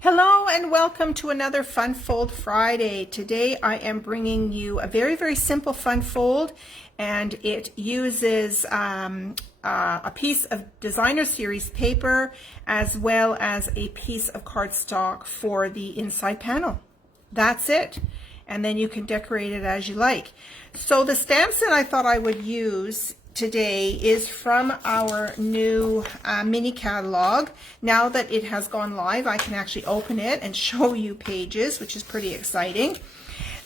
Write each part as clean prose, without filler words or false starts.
Hello and welcome to another Fun Fold Friday. Today I am bringing you a very simple fun fold, and it uses a piece of designer series paper as well as a piece of cardstock for the inside panel. That's it. And then you can decorate it as you like. So the stamps that I thought I would use today is from our new mini catalog. Now that it has gone live, I can actually open it and show you pages, which is pretty exciting.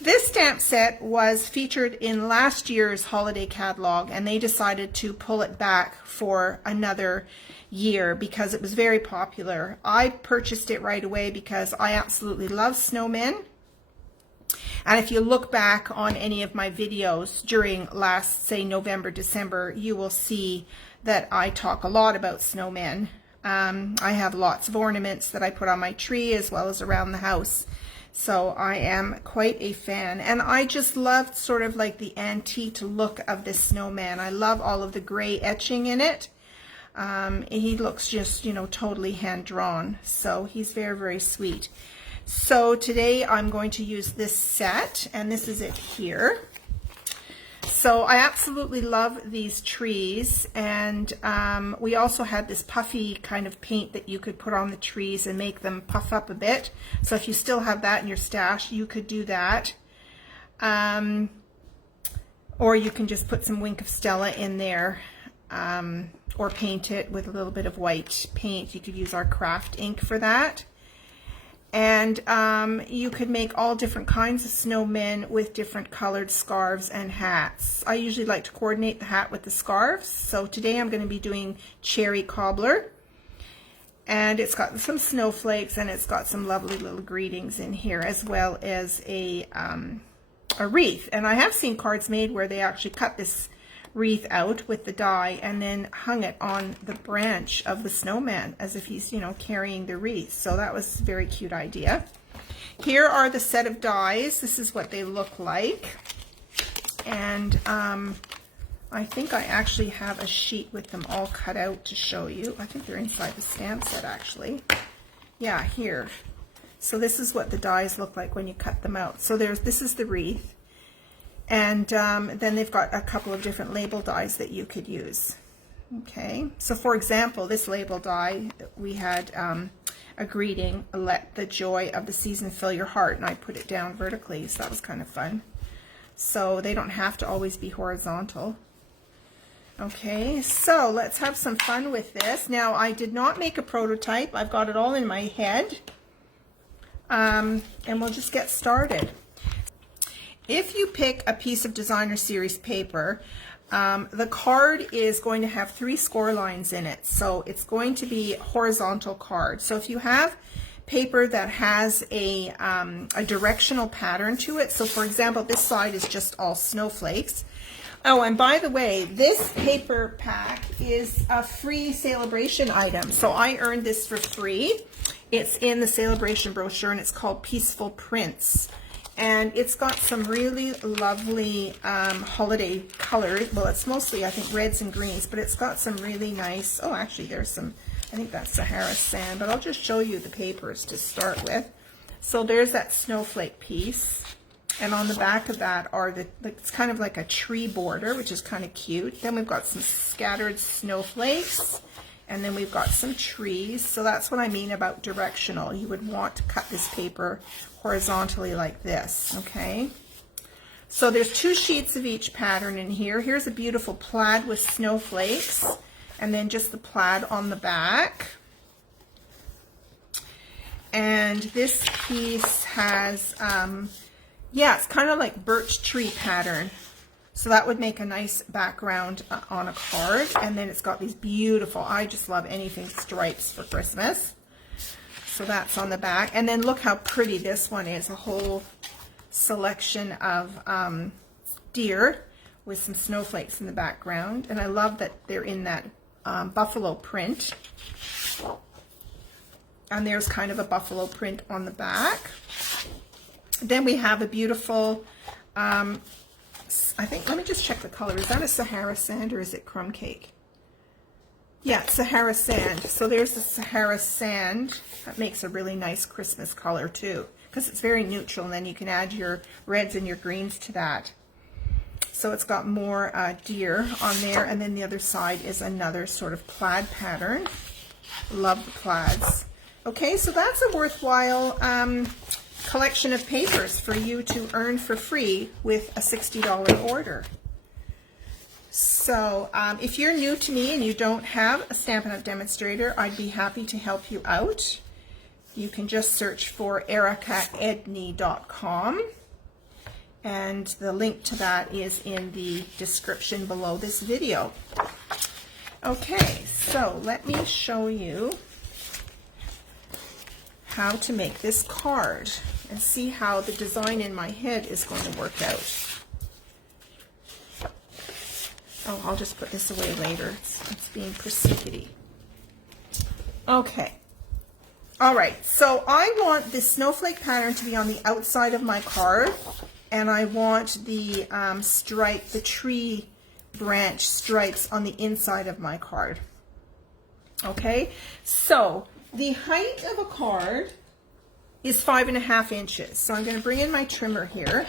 This stamp set was featured in last year's holiday catalog, and they decided to pull it back for another year because it was very popular. I purchased it right away because I absolutely love snowmen. And if you look back on any of my videos during last, say, November, December, you will see that I talk a lot about snowmen. I have lots of ornaments that I put on my tree as well as around the house. So I am quite a fan. And I just loved sort of like the antique look of this snowman. I love all of the gray etching in it. He looks just, you know, totally hand-drawn. So he's very sweet. So today I'm going to use this set, and this is it here. So I absolutely love these trees, and we also had this puffy kind of paint that you could put on the trees and make them puff up a bit. So if you still have that in your stash, you could do that. Or you can just put some Wink of Stella in there, or paint it with a little bit of white paint. You could use our craft ink for that. And you could make all different kinds of snowmen with different colored scarves and hats. I usually like to coordinate the hat with the scarves. So today I'm going to be doing Cherry Cobbler. And it's got some snowflakes, and it's got some lovely little greetings in here, as well as a wreath. And I have seen cards made where they actually cut this wreath out with the die and then hung it on the branch of the snowman as if he's, you know, carrying the wreath. So that was a very cute idea. Here are the set of dies. This is what they look like. And I think I actually have a sheet with them all cut out to show you. I think they're inside the stamp set actually. Yeah, here. So this is what the dies look like when you cut them out. So this is the wreath. And then they've got a couple of different label dies that you could use. Okay, so for example, this label die, we had a greeting, "Let the joy of the season fill your heart," and I put it down vertically, so that was kind of fun. So they don't have to always be horizontal. Okay, so let's have some fun with this. Now, I did not make a prototype. I've got it all in my head. And we'll just get started. If you pick a piece of designer series paper, the card is going to have 3 score lines in it. So it's going to be horizontal card. So if you have paper that has a directional pattern to it, so for example, this side is just all snowflakes. Oh, and by the way, this paper pack is a free Celebration item. So I earned this for free. It's in the Celebration brochure, and it's called Peaceful Prints. And it's got some really lovely holiday colors. Well, it's mostly, I think, reds and greens, but it's got some really nice, oh, actually, there's some, I think that's Sahara sand, but I'll just show you the papers to start with. So there's that snowflake piece. And on the back of that are it's kind of like a tree border, which is kind of cute. Then we've got some scattered snowflakes. And then we've got some trees. So that's what I mean about directional. You would want to cut this paper horizontally like this, okay? So there's 2 sheets of each pattern in here. Here's a beautiful plaid with snowflakes, and then just the plaid on the back. And this piece has, yeah, it's kind of like birch tree pattern. So that would make a nice background on a card. And then it's got these beautiful, I just love anything stripes for Christmas. So that's on the back. And then look how pretty this one is. A whole selection of deer with some snowflakes in the background. And I love that they're in that buffalo print. And there's kind of a buffalo print on the back. Then we have a beautiful, I think, let me just check the color. Is that a Sahara sand or is it crumb cake? Yeah, Sahara sand. So there's the Sahara sand. That makes a really nice Christmas color too, because it's very neutral, and then you can add your reds and your greens to that. So it's got more deer on there, and then the other side is another sort of plaid pattern. Love the plaids. Okay, so that's a worthwhile collection of papers for you to earn for free with a $60 order. So if you're new to me and you don't have a Stampin' Up! Demonstrator, I'd be happy to help you out. You can just search for ericaedney.com, and the link to that is in the description below this video. Okay, so let me show you how to make this card and see how the design in my head is going to work out. Oh, I'll just put this away later. It's being persnickety. Okay. All right, so I want this snowflake pattern to be on the outside of my card, and I want the stripe, the tree branch stripes on the inside of my card. Okay, so the height of a card is 5.5 inches. So I'm going to bring in my trimmer here,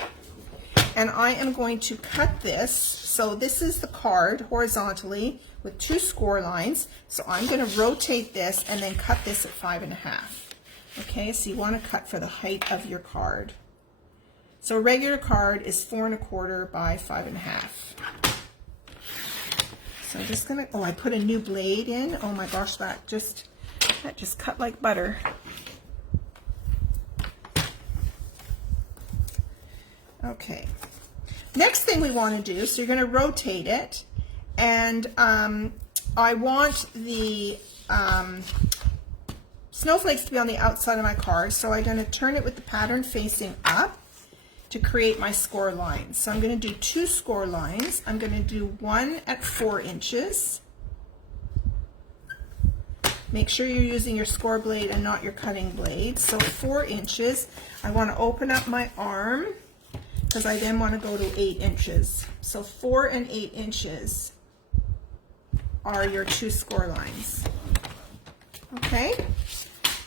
and I am going to cut this. So this is the card horizontally with 2 score lines. So I'm going to rotate this and then cut this at 5.5. Okay, so you want to cut for the height of your card. So a regular card is 4.25 by 5.5. So I'm just going to, oh, I put a new blade in. Oh my gosh, that just cut like butter. Okay. Next thing we want to do, so you're going to rotate it, and I want the snowflakes to be on the outside of my card, so I'm going to turn it with the pattern facing up to create my score lines. So I'm going to do 2 score lines. I'm going to do one at 4 inches. Make sure you're using your score blade and not your cutting blade. So 4 inches. I want to open up my arm, because I then want to go to 8 inches. So 4 and 8 inches are your 2 score lines. Okay?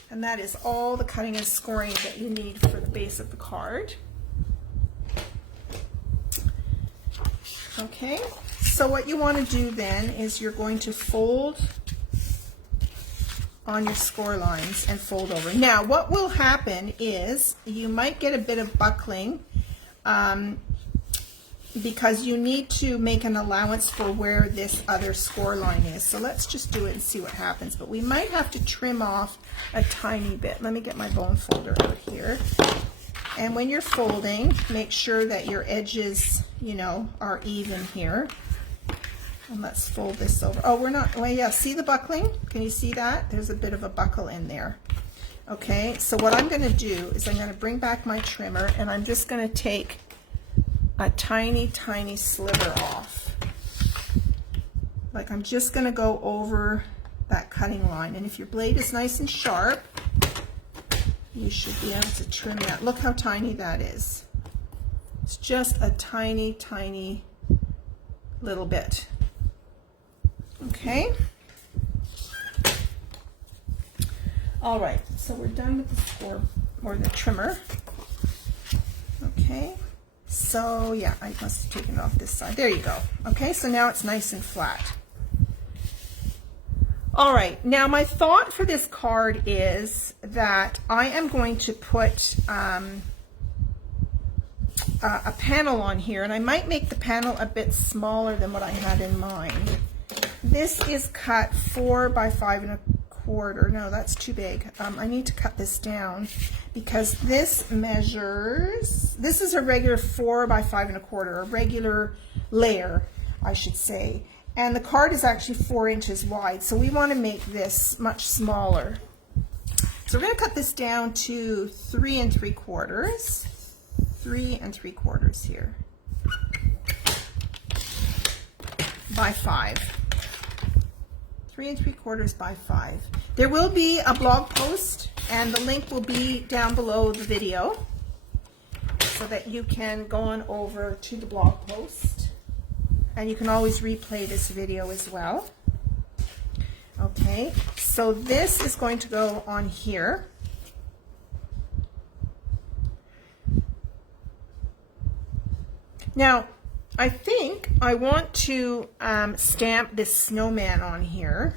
And that is all the cutting and scoring that you need for the base of the card. Okay, so what you want to do then is you're going to fold on your score lines and fold over. Now, what will happen is you might get a bit of buckling because you need to make an allowance for where this other score line is. So let's just do it and see what happens. But we might have to trim off a tiny bit. Let me get my bone folder out here. And when you're folding, make sure that your edges, you know, are even here. And let's fold this over. Oh, we're not, well, yeah, see the buckling? Can you see that? There's a bit of a buckle in there. Okay, so what I'm going to do is I'm going to bring back my trimmer, and I'm just going to take a tiny, tiny sliver off. Like, I'm just going to go over that cutting line. And if your blade is nice and sharp, you should be able to trim that. Look how tiny that is. It's just a tiny, tiny little bit. Okay. All right, so we're done with the score, or the trimmer. Okay, so yeah, I must have taken it off this side. There you go. Okay, so now it's nice and flat. All right, now my thought for this card is that I am going to put a panel on here, and I might make the panel a bit smaller than what I had in mind. This is cut 4 by 5.25. No, that's too big. I need to cut this down because this measures, this is a regular 4 by 5.25, a regular layer, I should say. And the card is actually 4 inches wide, so we want to make this much smaller. So we're going to cut this down to 3 3/4. 3 3/4 here by 5. 3 3/4 by 5. There will be a blog post, and the link will be down below the video so that you can go on over to the blog post, and you can always replay this video as well. Okay, so this is going to go on here. Now, I think I want to stamp this snowman on here.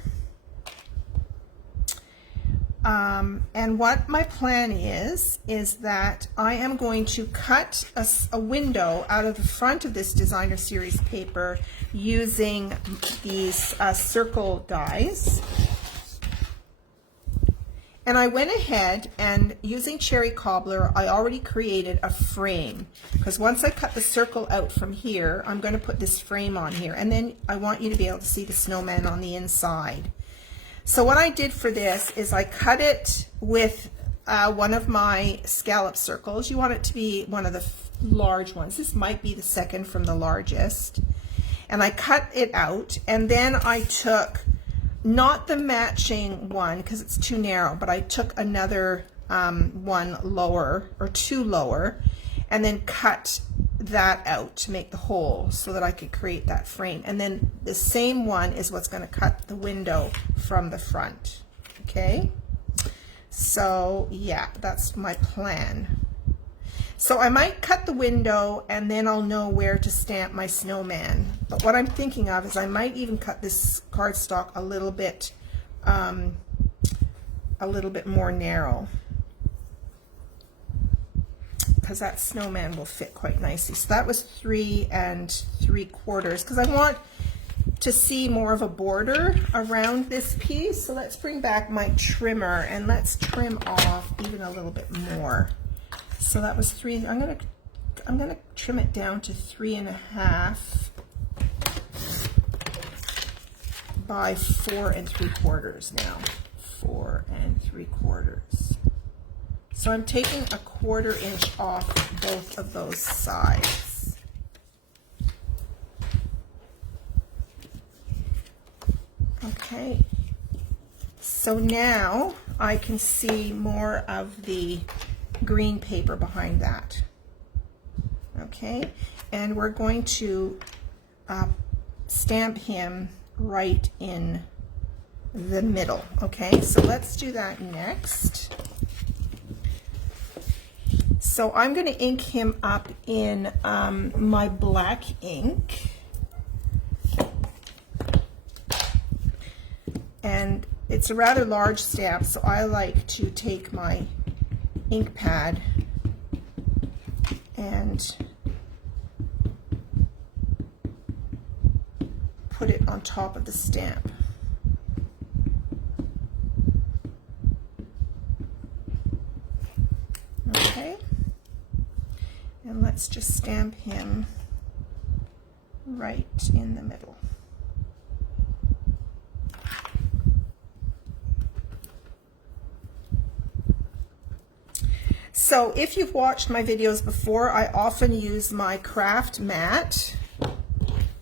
And what my plan is that I am going to cut a window out of the front of this designer series paper using these circle dies. And I went ahead and using cherry cobbler, I already created a frame, because once I cut the circle out from here, I'm going to put this frame on here, and then I want you to be able to see the snowman on the inside. So what I did for this is I cut it with one of my scallop circles. You want it to be one of the large ones. This might be the second from the largest. And I cut it out, and then I took not the matching one because it's too narrow, but I took another one lower, or two lower, and then cut that out to make the hole so that I could create that frame. And then the same one is what's going to cut the window from the front. Okay, so yeah, that's my plan. So I might cut the window and then I'll know where to stamp my snowman. But what I'm thinking of is I might even cut this cardstock a little bit more narrow, because that snowman will fit quite nicely. So that was 3 3/4, because I want to see more of a border around this piece. So let's bring back my trimmer and let's trim off even a little bit more. So that was 3. I'm gonna trim it down to 3.5 by 4 3/4 now. 4 3/4. So I'm taking a 1/4 inch off both of those sides. Okay, so now I can see more of the green paper behind that. Okay, and we're going to stamp him right in the middle. Okay, so let's do that next. So I'm going to ink him up in my black ink, and it's a rather large stamp, so I like to take my ink pad and put it on top of the stamp. Okay, and let's just stamp him right in the middle. So if you've watched my videos before, I often use my craft mat,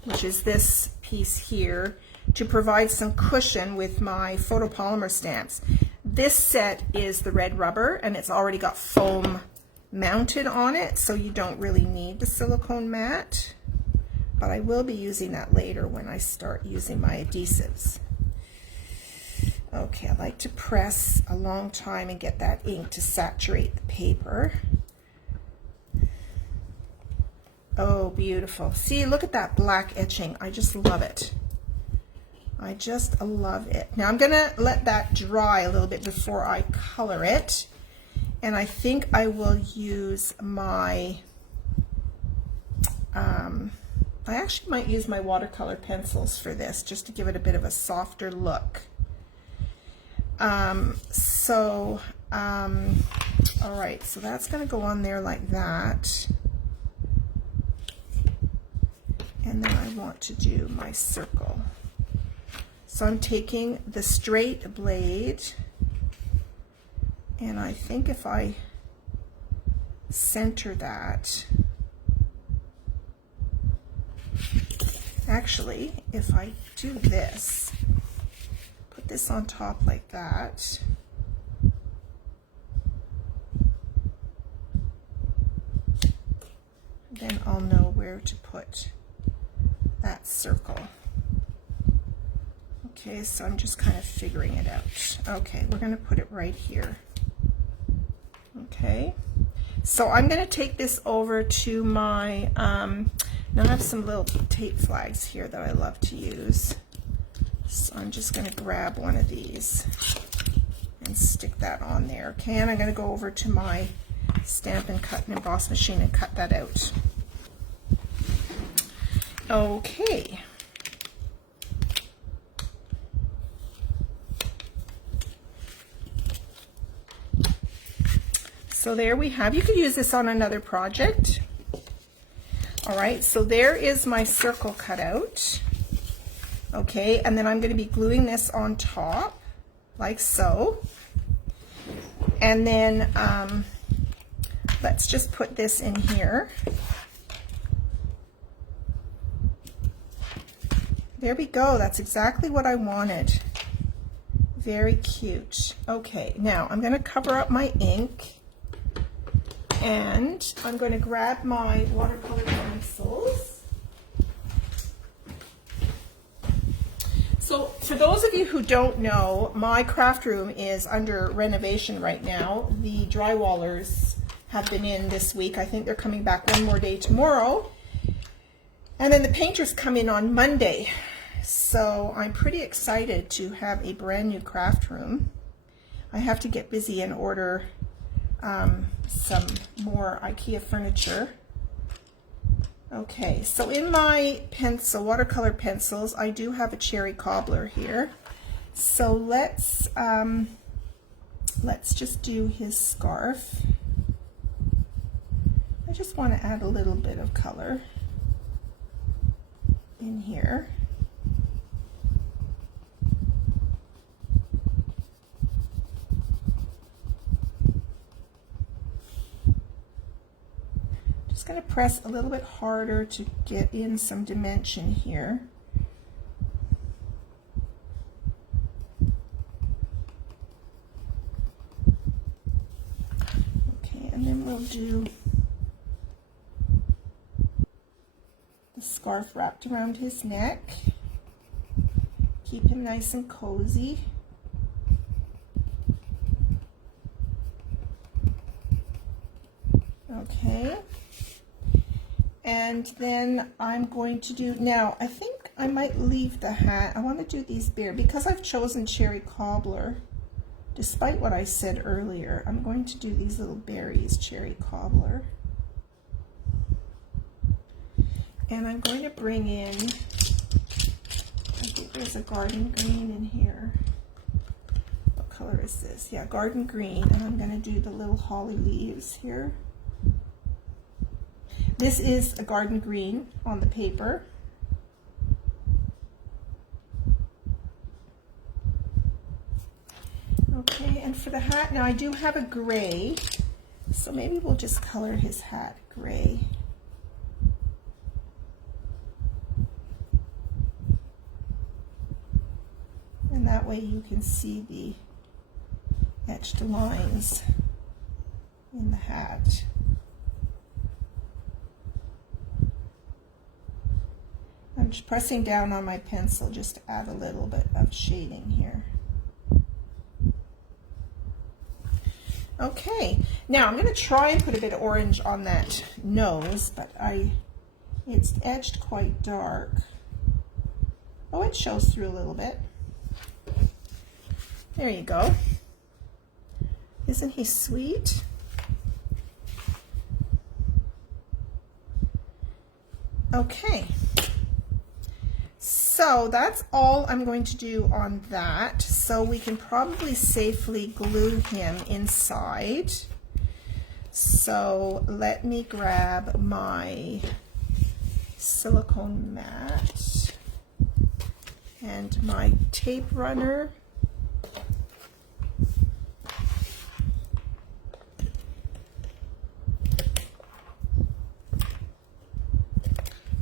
which is this piece here, to provide some cushion with my photopolymer stamps. This set is the red rubber, and it's already got foam mounted on it, so you don't really need the silicone mat, but I will be using that later when I start using my adhesives. Okay, I like to press a long time and get that ink to saturate the paper. Oh, beautiful. See, look at that black etching. I just love it. I just love it. Now I'm gonna let that dry a little bit before I color it. And I think I will use my, I actually might use my watercolor pencils for this, just to give it a bit of a softer look. All right, so that's going to go on there like that. And then I want to do my circle. So I'm taking the straight blade, and I think if I center that, actually, if I do this, put this on top like that, then I'll know where to put that circle. Okay, so I'm just kind of figuring it out. Okay, we're going to put it right here. Okay, so I'm going to take this over to my, now I have some little tape flags here that I love to use. So I'm just going to grab one of these and stick that on there. Okay, and I'm going to go over to my Stamp and Cut and Emboss machine and cut that out. Okay. So there we have, you could use this on another project. All right, so there is my circle cut out. Okay, and then I'm going to be gluing this on top, like so. And then let's just put this in here. There we go, that's exactly what I wanted. Very cute. Okay, now I'm going to cover up my ink. And I'm going to grab my watercolor pencils. So for those of you who don't know, my craft room is under renovation right now. The drywallers have been in this week. I think they're coming back one more day tomorrow. And then the painters come in on Monday. So I'm pretty excited to have a brand new craft room. I have to get busy and order some more IKEA furniture. Okay, so in my pencil, watercolor pencils, I do have a cherry cobbler here. So let's just do his scarf. I just want to add a little bit of color in here. Going to press a little bit harder to get in some dimension here. Okay, and then we'll do the scarf wrapped around his neck. Keep him nice and cozy. Okay. And then I'm going to do, now I think I might leave the hat. I want to do these bare, because I've chosen cherry cobbler, despite what I said earlier, I'm going to do these little berries, cherry cobbler. And I'm going to bring in, I think there's a garden green in here. What color is this? Yeah, garden green, and I'm going to do the little holly leaves here. This is a garden green on the paper. Okay, and for the hat, now I do have a gray, so maybe we'll just color his hat gray. And that way you can see the etched lines in the hat. I'm just pressing down on my pencil just to add a little bit of shading here. Okay, now I'm going to try and put a bit of orange on that nose, but it's edged quite dark. Oh, it shows through a little bit. There you go. Isn't he sweet? Okay. So that's all I'm going to do on that. So we can probably safely glue him inside. So let me grab my silicone mat and my tape runner.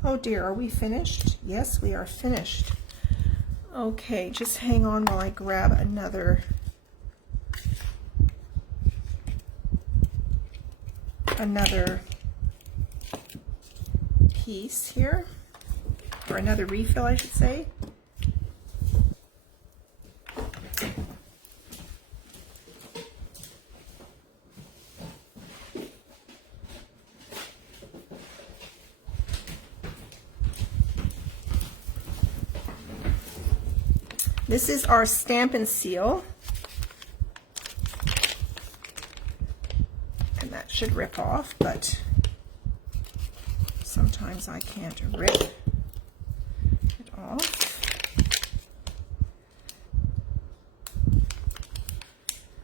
Oh dear, are we finished? Yes, we are finished. Okay, just hang on while I grab another piece here, or another refill, I should say. This is our Stamp and Seal. And that should rip off, but sometimes I can't rip it off.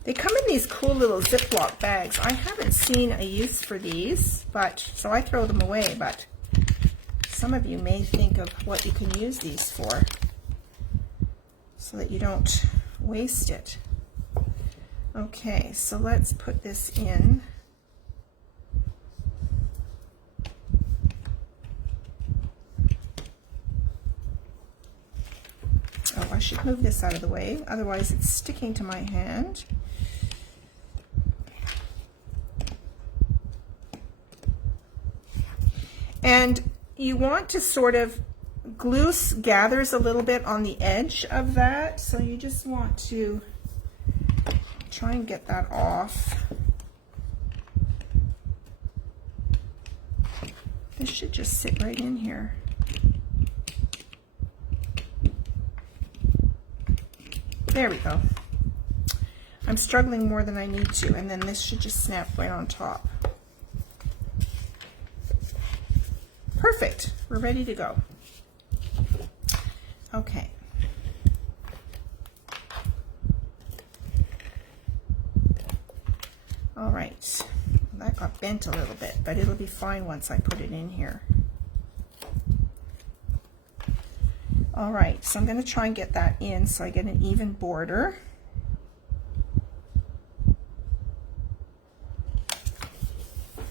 They come in these cool little Ziploc bags. I haven't seen a use for these, but so I throw them away, but some of you may think of what you can use these for so that you don't waste it. Okay, so let's put this in. Oh, I should move this out of the way, otherwise it's sticking to my hand. And you want to sort of, glue gathers a little bit on the edge of that, so you just want to try and get that off. This should just sit right in here. There we go. I'm struggling more than I need to, and then this should just snap right on top. Perfect. We're ready to go. Okay. All right. That got bent a little bit, but it'll be fine once I put it in here. All right, so I'm going to try and get that in so I get an even border.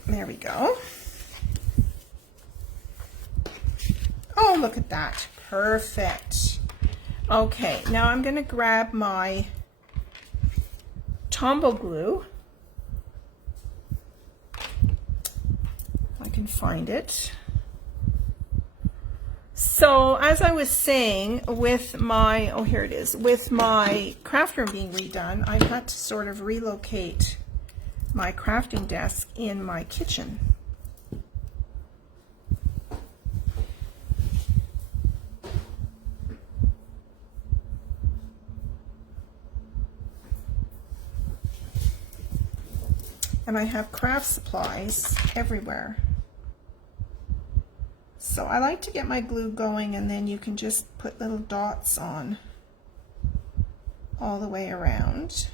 There we go. Oh, look at that. Perfect. Okay, now I'm going to grab my Tombow glue. If I can find it. So as I was saying, with my, oh here it is, with my craft room being redone, I've had to sort of relocate my crafting desk in my kitchen. And I have craft supplies everywhere. So I like to get my glue going, and then you can just put little dots on all the way around.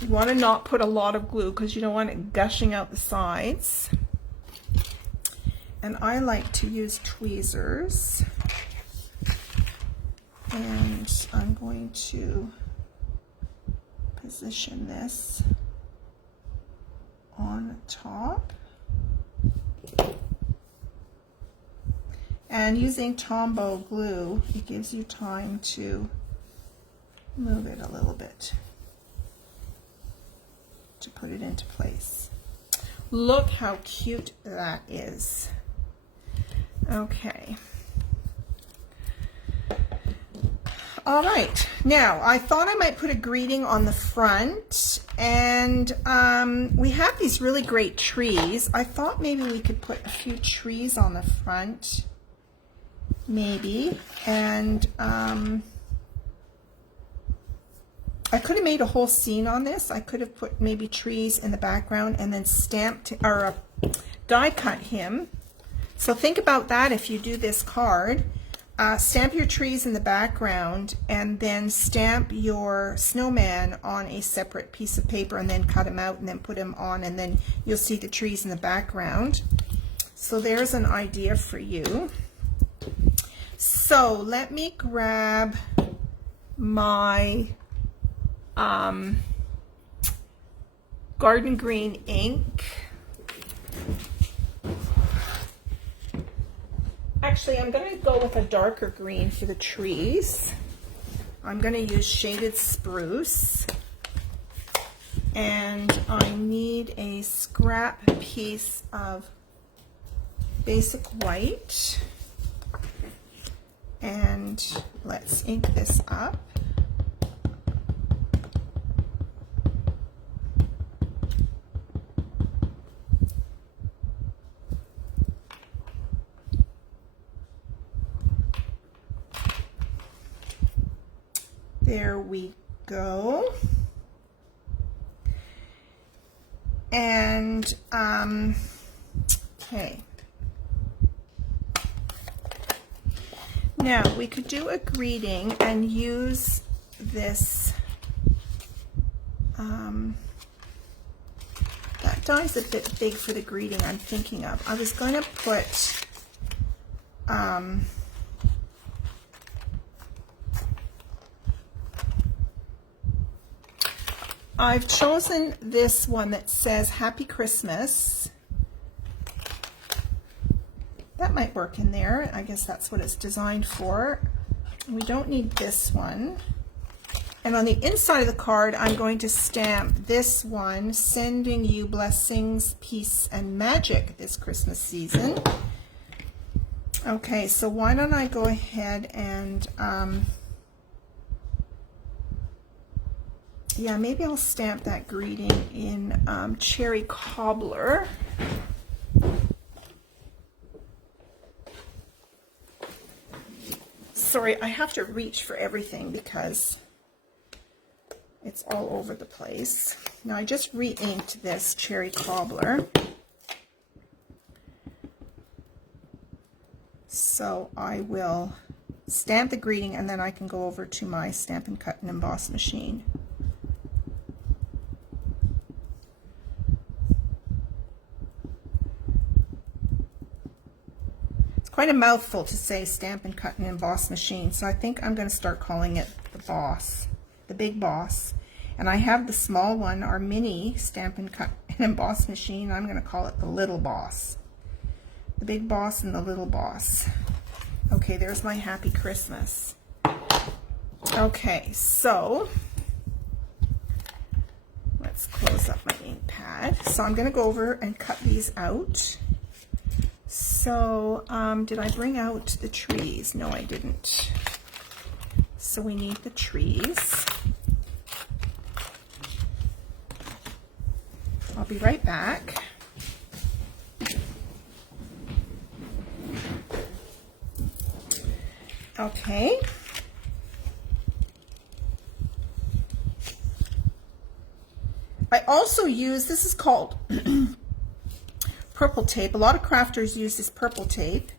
You want to not put a lot of glue because you don't want it gushing out the sides. And I like to use tweezers. And I'm going to position this on top. And using Tombow glue, it gives you time to move it a little bit to put it into place. Look how cute that is. Okay. All right, now I thought I might put a greeting on the front, and we have these really great trees. I thought maybe we could put a few trees on the front, maybe, and I could have made a whole scene on this. I could have put maybe trees in the background and then stamped or die cut him. So think about that if you do this card. Stamp your trees in the background and then stamp your snowman on a separate piece of paper and then cut him out and then put him on, and then you'll see the trees in the background. So there's an idea for you. So let me grab my garden green ink. Actually, I'm going to go with a darker green for the trees. I'm going to use shaded spruce. And I need a scrap piece of basic white. And let's ink this up. There we go. And okay. Now we could do a greeting and use this. That die's a bit big for the greeting I'm thinking of. I was going to put I've chosen this one that says Happy Christmas. That might work in there. I guess that's what it's designed for. We don't need this one. And on the inside of the card, I'm going to stamp this one, sending you blessings, peace, and magic this Christmas season. Okay, so why don't I go ahead and, yeah, maybe I'll stamp that greeting in cherry cobbler. Sorry, I have to reach for everything because it's all over the place. Now I just re-inked this cherry cobbler. So I will stamp the greeting and then I can go over to my Stampin' Cut and Emboss machine. It's quite a mouthful to say Stampin' Cut and Emboss machine, so I think I'm going to start calling it the Boss. The Big Boss. And I have the small one, our mini Stampin' Cut and Emboss machine. I'm going to call it the Little Boss. The Big Boss and the Little Boss. Okay, there's my Happy Christmas. Okay, so let's close up my ink pad. So I'm going to go over and cut these out. So did I bring out the trees? No, I didn't. So we need the trees. I'll be right back. Okay. I also use, this is called purple tape. A lot of crafters use this purple tape.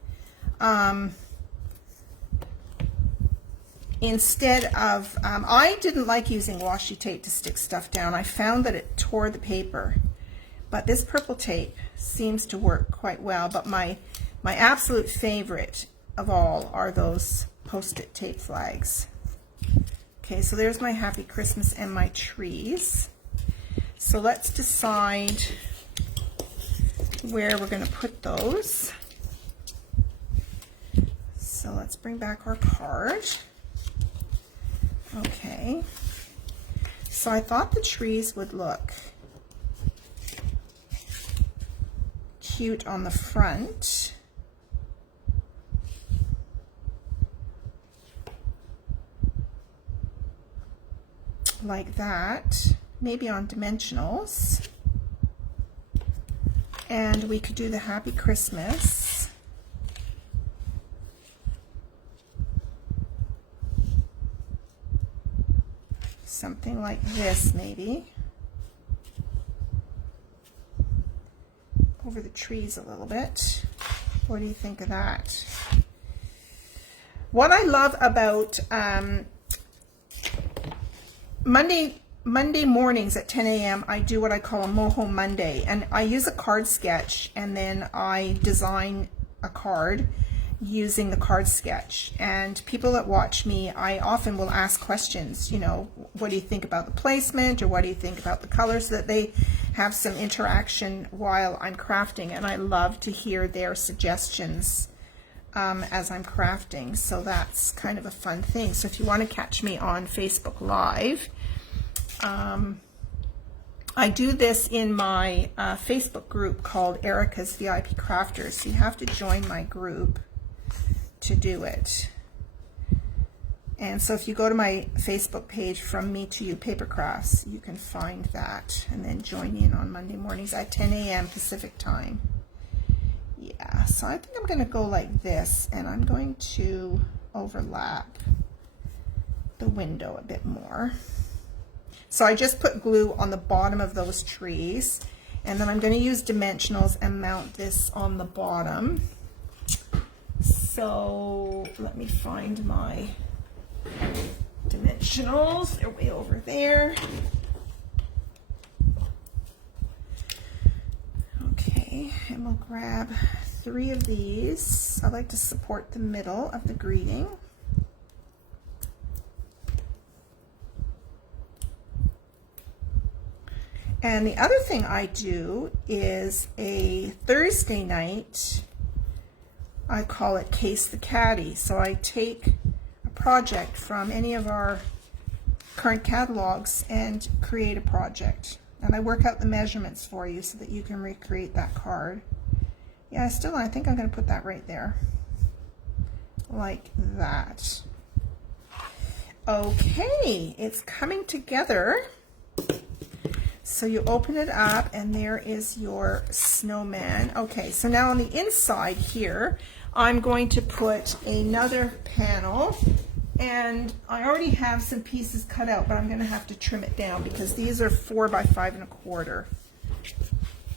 Instead of, I didn't like using washi tape to stick stuff down. I found that it tore the paper. But this purple tape seems to work quite well. But my absolute favorite of all are those Post-it tape flags. Okay, so there's my Happy Christmas and my trees. So let's decide where we're going to put those. So let's bring back our card. Okay, so I thought the trees would look cute on the front. Like that, maybe on dimensionals. And we could do the Happy Christmas. Something like this, maybe. Over the trees a little bit. What do you think of that? What I love about Monday mornings at 10 a.m. I do what I call a Moho Monday, and I use a card sketch and then I design a card using the card sketch. And people that watch me, I often will ask questions, you know, what do you think about the placement, or what do you think about the colors, so that they have some interaction while I'm crafting. And I love to hear their suggestions as I'm crafting, so that's kind of a fun thing. So if you want to catch me on Facebook Live, I do this in my Facebook group called Erica's VIP Crafters. So you have to join my group to do it. And so if you go to my Facebook page, From Me to You Paper Crafts, you can find that and then join in on Monday mornings at 10 a.m. Pacific time. Yeah, so I think I'm going to go like this, and I'm going to overlap the window a bit more. So I just put glue on the bottom of those trees, and then I'm going to use dimensionals and mount this on the bottom. So let me find my dimensionals. They're way over there. Okay, and we'll grab 3 of these. I like to support the middle of the greeting. And the other thing I do is a Thursday night, I call it Case the Caddy. So I take a project from any of our current catalogs and create a project. And I work out the measurements for you so that you can recreate that card. Yeah, I think I'm going to put that right there. Like that. Okay, it's coming together. So you open it up and there is your snowman. Okay, so now on the inside here, I'm going to put another panel, and I already have some pieces cut out, but I'm going to have to trim it down because these are 4 by 5 1/4.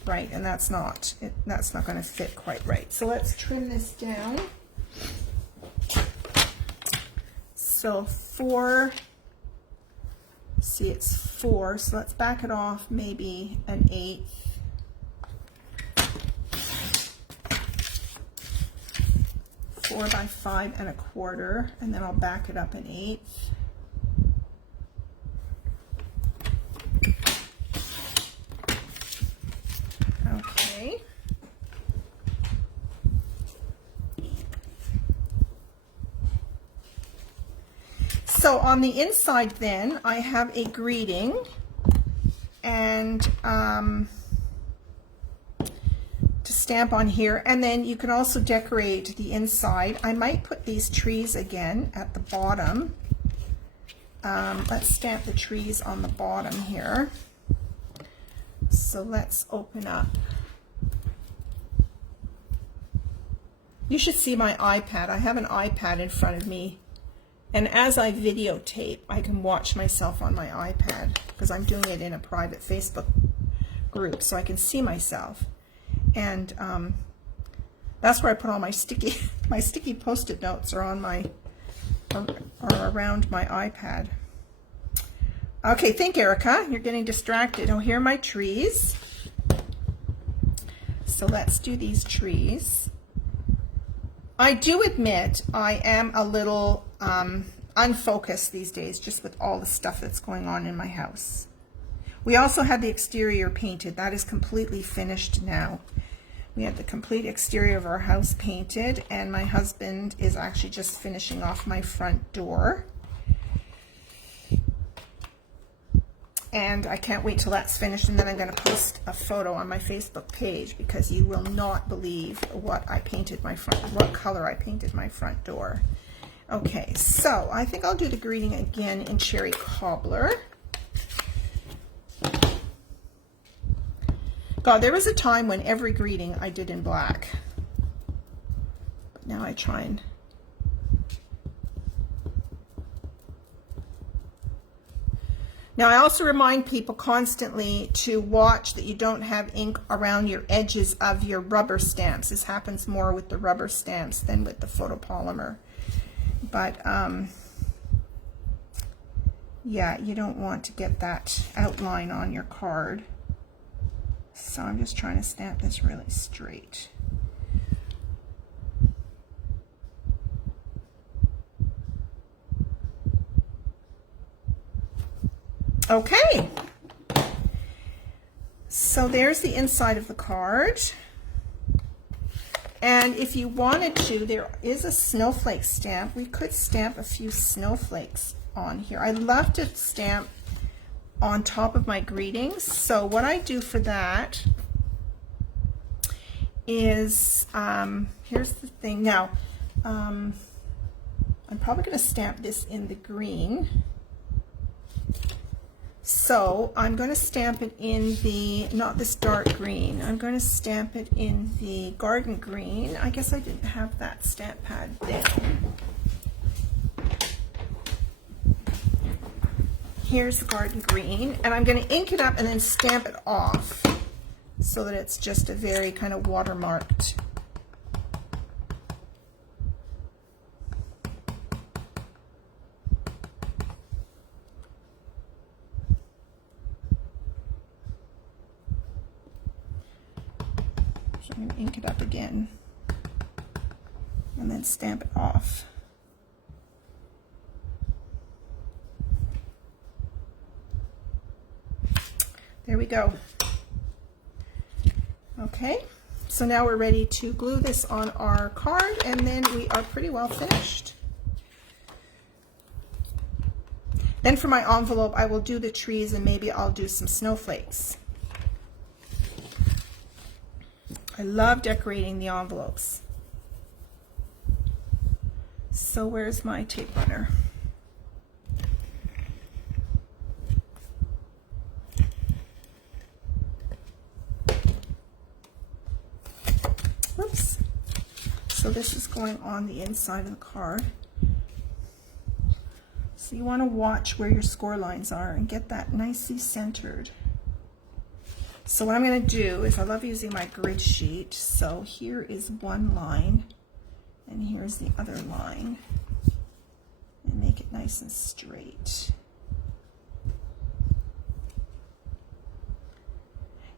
Right, and that's not going to fit quite right. So let's trim this down. So 4. See, it's 4, so let's back it off maybe an 1/8. 4 by 5 1/4, and then I'll back it up an 1/8. Okay. So on the inside then, I have a greeting, and to stamp on here, and then you can also decorate the inside. I might put these trees again at the bottom. Let's stamp the trees on the bottom here. So let's open up. You should see my iPad. I have an iPad in front of me. And as I videotape, I can watch myself on my iPad because I'm doing it in a private Facebook group, so I can see myself. And that's where I put all my sticky Post-it notes are on my around my iPad. Okay, think, Erica. You're getting distracted. Oh, here are my trees. So let's do these trees. I do admit I am a little unfocused these days, just with all the stuff that's going on in my house. We also had the exterior painted. That is completely finished now. We had the complete exterior of our house painted, and my husband is actually just finishing off my front door. And I can't wait till that's finished, and then I'm going to post a photo on my Facebook page because you will not believe what color I painted my front door. Okay, so I think I'll do the greeting again in Cherry Cobbler. God, there was a time when every greeting I did in black. But now I try and... Now, I also remind people constantly to watch that you don't have ink around your edges of your rubber stamps. This happens more with the rubber stamps than with the photopolymer. But, yeah, you don't want to get that outline on your card. So I'm just trying to stamp this really straight. Okay, so there's the inside of the card. And if you wanted to, there is a snowflake stamp. We could stamp a few snowflakes on here. I love to stamp on top of my greetings. So what I do for that is, here's the thing. Now, I'm probably going to stamp this in the green. So I'm going to stamp it in the, not this dark green, I'm going to stamp it in the garden green. I guess I didn't have that stamp pad there. Here's the garden green, and I'm going to ink it up and then stamp it off so that it's just a very kind of watermarked. So I'm going to ink it up again and then stamp it off. There we go. Okay, so now we're ready to glue this on our card, and then we are pretty well finished. Then for my envelope, I will do the trees and maybe I'll do some snowflakes. I love decorating the envelopes. So where's my tape runner? Whoops. So this is going on the inside of the card. So you want to watch where your score lines are and get that nicely centered. So what I'm going to do is, I love using my grid sheet. So here is one line and here's the other line, and make it nice and straight.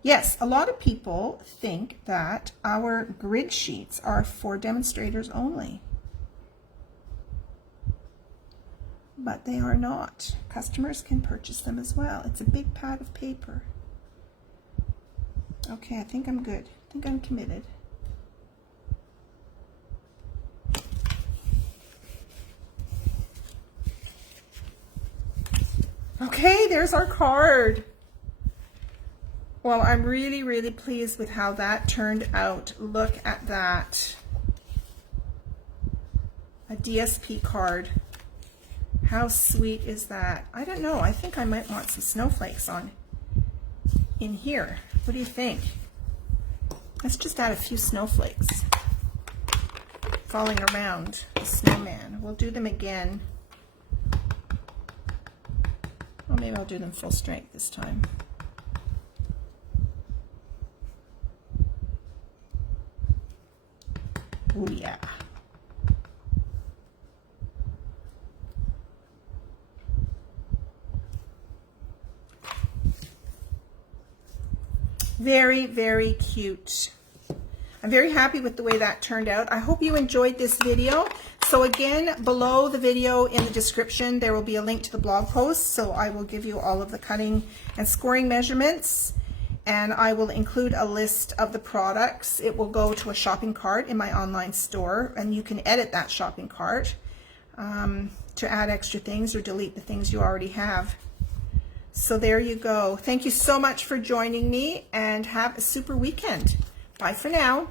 Yes, a lot of people think that our grid sheets are for demonstrators only, but they are not. Customers can purchase them as well. It's a big pad of paper. Okay, I think I'm good. I think I'm committed. Okay, there's our card. Well, I'm really, really pleased with how that turned out. Look at that. A DSP card. How sweet is that? I don't know. I think I might want some snowflakes on in here. What do you think? Let's just add a few snowflakes falling around the snowman. We'll do them again. Well, maybe I'll do them full strength this time. Oh yeah. Very, very cute. I'm very happy with the way that turned out. I hope you enjoyed this video. So again, below the video in the description, there will be a link to the blog post. So I will give you all of the cutting and scoring measurements, and I will include a list of the products. It will go to a shopping cart in my online store, and you can edit that shopping cart to add extra things or delete the things you already have. So there you go. Thank you so much for joining me, and have a super weekend. Bye for now.